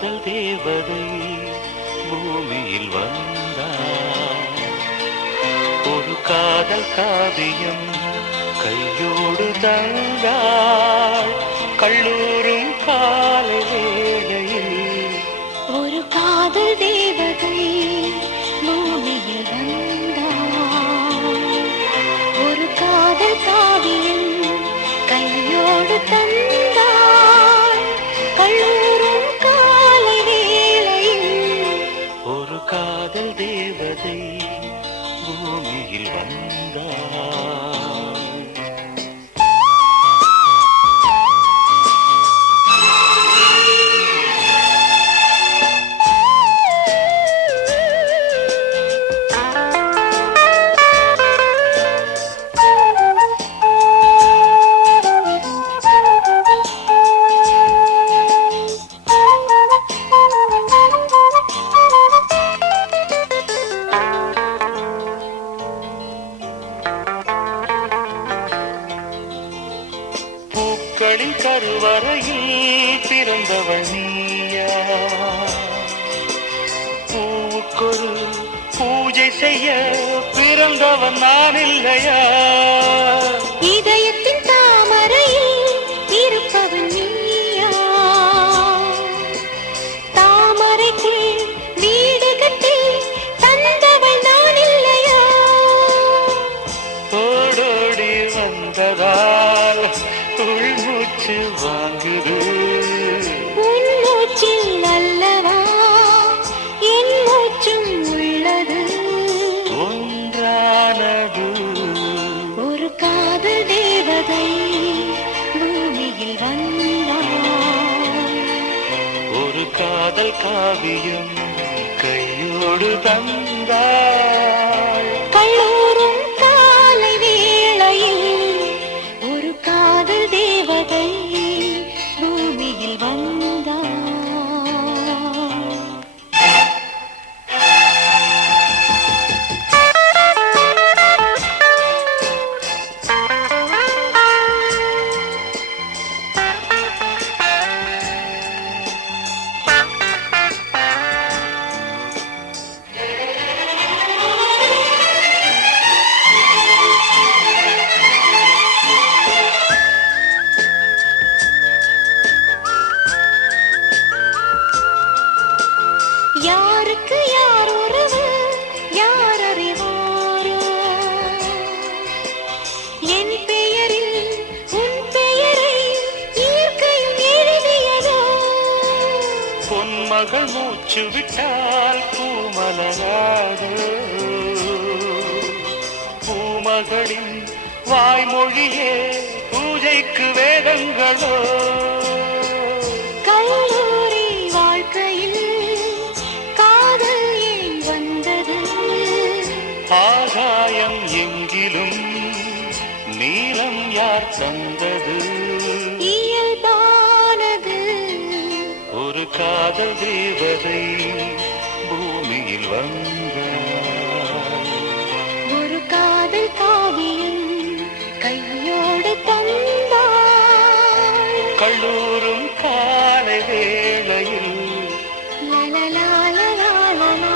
காதல் தேவதை பூமியில் வந்தார். ஒரு காதல் காவியம் கையோடு தந்தாள். கல்லூரும் காலை வேளையில் ஒரு காதல் தேவதை பூமியில் வந்தாள். ஒரு காதல் காவியம் கையோடு தந்தாள். கல்லூரும் காலை வேளையில் ஒரு காதல் தேவதை பூமியில் வந்தாள். பூக்களின் கருவறையில் பிறந்தவள் நீயா? பூவுக்கொரு பூஜை செய்ய பிறந்தவன் நான் இல்லையா? இதயத்தின் தாமரையில் இருப்பவன் நீயா? தாமரைக்கு வீடு கட்டி தந்தவள் நான் இல்லையா? ஓடோடி வந்ததால் உள்மூச்சு வாங்குது. உன் மூச்சில் அல்லவா என் மூச்சும் உள்ளது. ஒன்றானது ஒரு காதல் தேவதை பூமியில் வந்தாள். ஒரு காதல் காவியம் கையோடு தந்தாள். கல்லூரும் காலை வேளையில் ஒரு காதல் தேவதை பூமியில் வந்தாள். யாருக்கு யார் உறவு யார் அறிவாரோ? என் பெயரில் உன் பெயரை இயற்கையும் எழுதியதோ? பொன்மகள் மூச்சு விட்டால் பூமலராது. பூமகளின் வாய்மொழியே பூஜைக்கு வேதங்களோ? கல்லூரி வாழ்க்கையில் காதல் ஏன் வந்தது? ஆகாயம் எங்கிலும் நீலம் யார் தந்தது? இயல்பானது ஒரு காதல் தேவதை பூமியில் வந்தாள். ஒரு காதல் காவியம் கையோடு தந்தாள். கல்லூரும் காலை வேளையில் லலலாலலாலலா,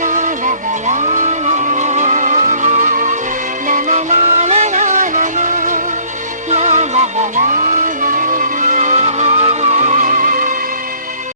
லாலலாலலா, லலலாலலாலலா, லாலலாலலா.